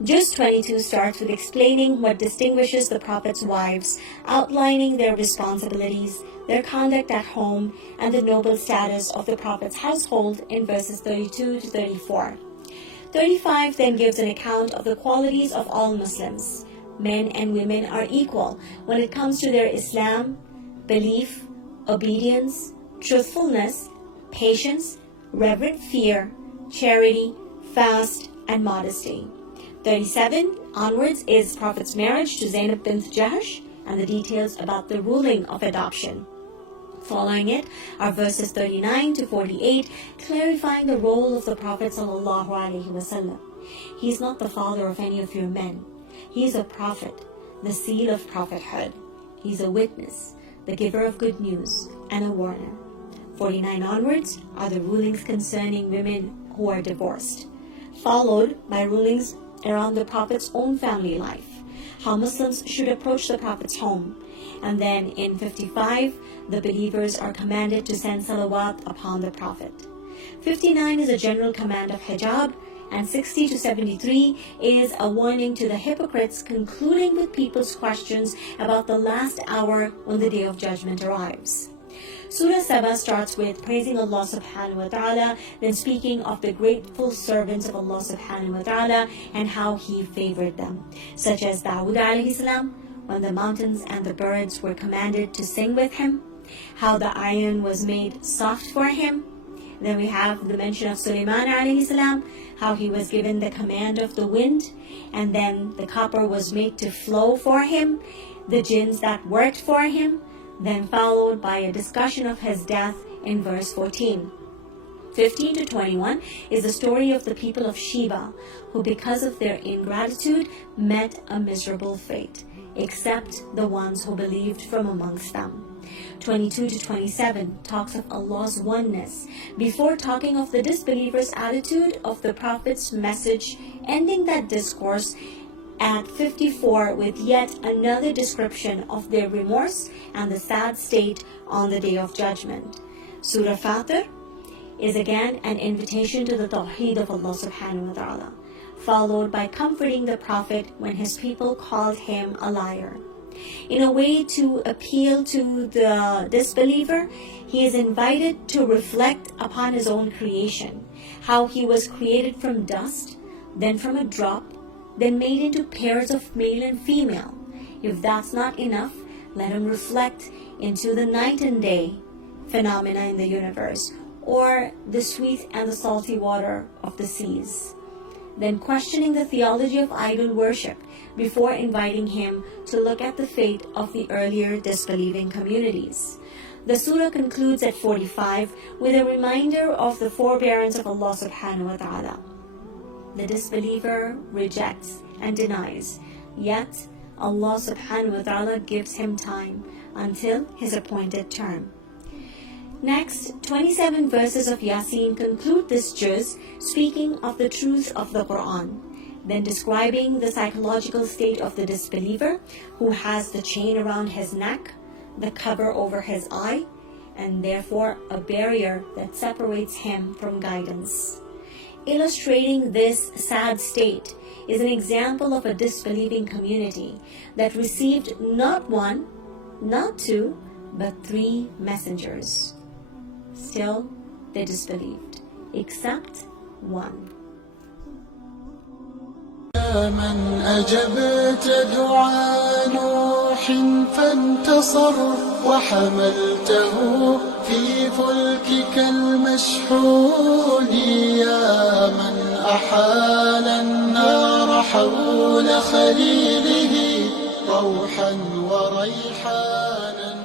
Juz 22 starts with explaining what distinguishes the Prophet's wives, outlining their responsibilities, their conduct at home, and the noble status of the Prophet's household in verses 32 to 34. 35 then gives an account of the qualities of all Muslims. Men and women are equal when it comes to their Islam, belief, obedience, truthfulness, patience, reverent fear, charity, fast, and modesty. 37 onwards is Prophet's marriage to Zainab bint Jahsh and the details about the ruling of adoption. Following it are verses 39 to 48, clarifying the role of the Prophet ﷺ. He is not the father of any of your men. He is a prophet, the seal of prophethood. He is a witness, the giver of good news, and a warner. 49 onwards are the rulings concerning women who are divorced, followed by rulings around the Prophet's own family life, how Muslims should approach the Prophet's home. And then in 55, the believers are commanded to send salawat upon the Prophet. 59 is a general command of hijab, and 60 to 73 is a warning to the hypocrites, concluding with people's questions about the last hour when the day of judgment arrives. Surah Saba starts with praising Allah subhanahu wa ta'ala, then speaking of the grateful servants of Allah subhanahu wa ta'ala and how He favored them, such as Dawood alayhi salam, when the mountains and the birds were commanded to sing with him, how the iron was made soft for him. Then we have the mention of Sulaiman alayhi salam, how he was given the command of the wind, and then the copper was made to flow for him, the jinns that worked for him, then followed by a discussion of his death in verse 14. 15 to 21 is the story of the people of Sheba, who because of their ingratitude met a miserable fate, except the ones who believed from amongst them. 22 to 27 talks of Allah's oneness, before talking of the disbelievers' attitude of the Prophet's message, ending that discourse at 54 with yet another description of their remorse and the sad state on the day of judgment. Surah Fatir is again an invitation to the Tawheed of Allah subhanahu wa ta'ala, followed by comforting the Prophet when his people called him a liar. In a way to appeal to the disbeliever, he is invited to reflect upon his own creation, how he was created from dust, then from a drop, then made into pairs of male and female. If that's not enough, let him reflect into the night and day phenomena in the universe, or the sweet and the salty water of the seas. Then questioning the theology of idol worship before inviting him to look at the fate of the earlier disbelieving communities. The surah concludes at 45 with a reminder of the forbearance of Allah subhanahu wa ta'ala. The disbeliever rejects and denies, yet Allah subhanahu wa ta'ala gives him time until his appointed term. Next, 27 verses of Yasin conclude this juz, speaking of the truth of the Quran, then describing the psychological state of the disbeliever who has the chain around his neck, the cover over his eye, and therefore a barrier that separates him from guidance. Illustrating this sad state is an example of a disbelieving community that received not one, not two, but 3 messengers. Still, they disbelieved, except one. من أجبت دعاء نوح فانتصر وحملته في فلكك المشحون يا من أحال النار حول خليله روحا وريحانا